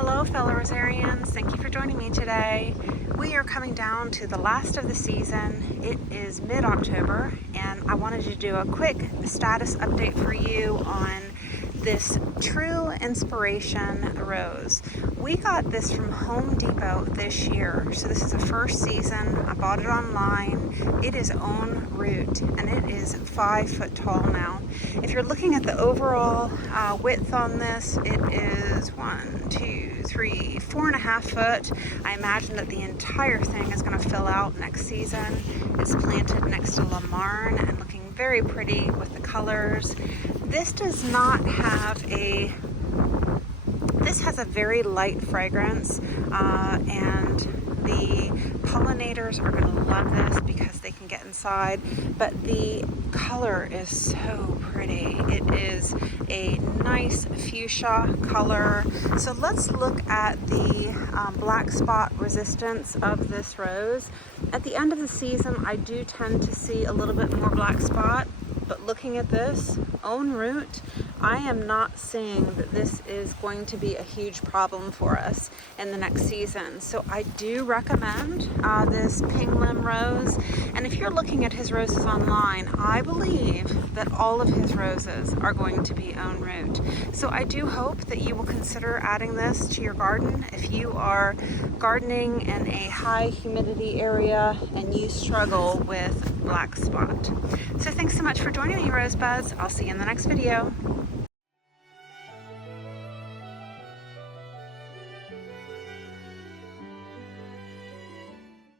Hello fellow Rosarians, thank you for joining me today. We are coming down to the last of the season. It is mid-October and I wanted to do a quick status update for you on this True Inspiration rose. We got this from Home Depot this year, so this is the first season. I bought it online. It is own root and it is 5 foot tall now. If you're looking at the overall width on this, it is 1, 2, 3, 4.5 foot. I imagine that the entire thing is going to fill out next season. It's planted next to La Marne and looking very pretty with the colors. This does not have this has a very light fragrance and the pollinators are going to love this because they can get inside, but the color is so pretty. It is a nice fuchsia color. So let's look at the black spot resistance of this rose. At the end of the season, I do tend to see a little bit more black spot, but looking at this own root, I am not seeing that this is going to be a huge problem for us in the next season. So I do recommend this Ping Lim rose. And if you're looking at his roses online, I believe that all of his roses are going to be own root. So I do hope that you will consider adding this to your garden if you are gardening in a high humidity area and you struggle with black spot. So thanks so much for joining me, Rosebuds. I'll see you in the next video.